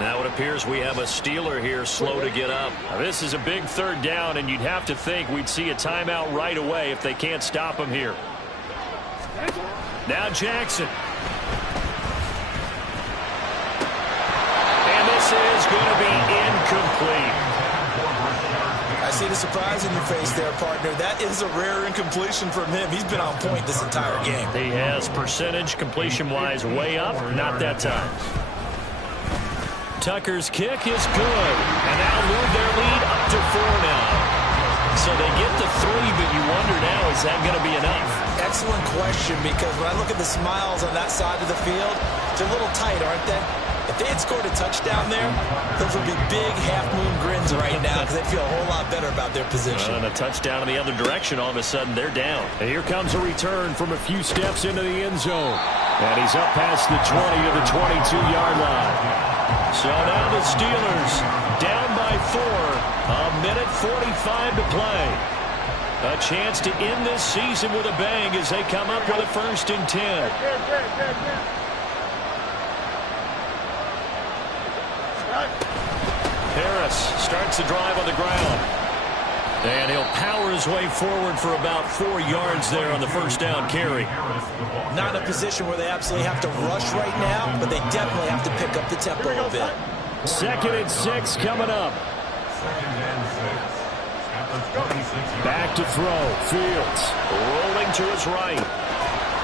Now it appears we have a Steeler here slow to get up. Now this is a big third down, and you'd have to think we'd see a timeout right away if they can't stop him here. Now Jackson. And this is going to be incomplete. I see the surprise in your face there, partner. That is a rare incompletion from him. He's been on point this entire game. He has percentage completion-wise way up. Not that time. Tucker's kick is good. And now move their lead up to 4 now. So they get the 3, but you wonder now, is that going to be enough? Excellent question, because when I look at the smiles on that side of the field, they're a little tight, aren't they? If they had scored a touchdown there, those would be big half-moon grins right now because they'd feel a whole lot better about their position. And a touchdown in the other direction, all of a sudden they're down. And here comes a return from a few steps into the end zone. And he's up past the 20 to the 22-yard line. So now the Steelers down by 4. A minute 45 to play. A chance to end this season with a bang as they come up with a 1st and 10. Harris starts the drive on the ground. And he'll power his way forward for about 4 yards there on the first down carry. Not in a position where they absolutely have to rush right now, but they definitely have to pick up the tempo a bit. 2nd and 6 coming up. Back to throw. Fields rolling to his right.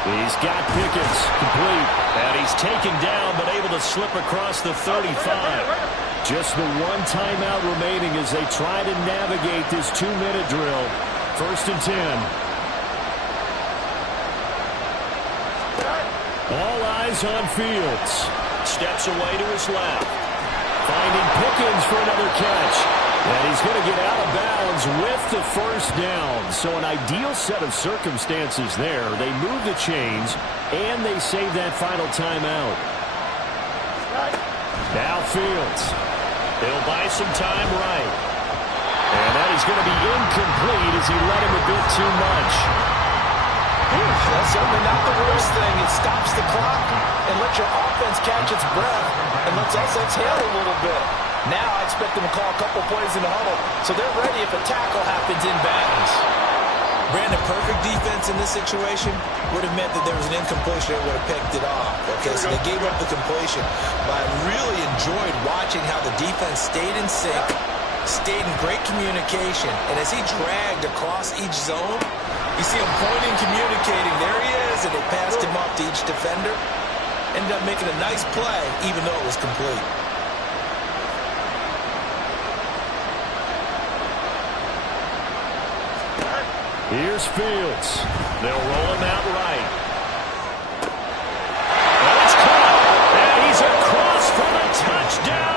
He's got Pickens complete. And he's taken down but able to slip across the 35. Just the 1 timeout remaining as they try to navigate this 2-minute drill. 1st and 10. All eyes on Fields. Steps away to his left. Finding Pickens for another catch. And he's going to get out of bounds with the 1st down. So an ideal set of circumstances there. They move the chains, and they save that final timeout. Now Fields. He'll buy some time right. And that is going to be incomplete as he let him a bit too much. That's certainly not the worst thing. It stops the clock and lets your offense catch its breath and lets us exhale a little bit. Now I expect them to call a couple plays in the huddle so they're ready if a tackle happens in bounds. Brandon, perfect defense in this situation would have meant that there was an incompletion that would have picked it off. Okay, so they gave up the completion. But I really enjoyed watching how the defense stayed in sync, stayed in great communication. And as he dragged across each zone, you see him pointing, communicating. There he is, and they passed him up to each defender. Ended up making a nice play, even though it was complete. Here's Fields. They'll roll him out right. And it's caught. And he's across for the touchdown.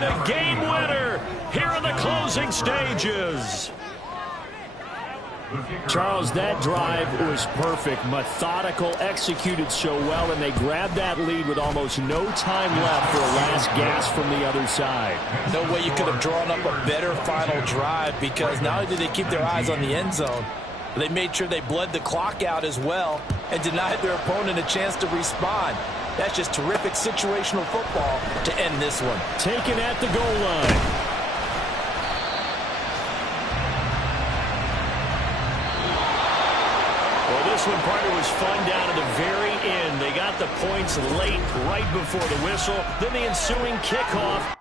the game winner here in the closing stages. Charles, that drive was perfect, methodical, executed so well, and they grabbed that lead with almost no time left for a last gasp from the other side. No way you could have drawn up a better final drive, because not only did they keep their eyes on the end zone, but they made sure they bled the clock out as well and denied their opponent a chance to respond. That's just terrific situational football to end this one. Taken at the goal line. This one, partner, was fun down at the very end. They got the points late, right before the whistle. Then the ensuing kickoff.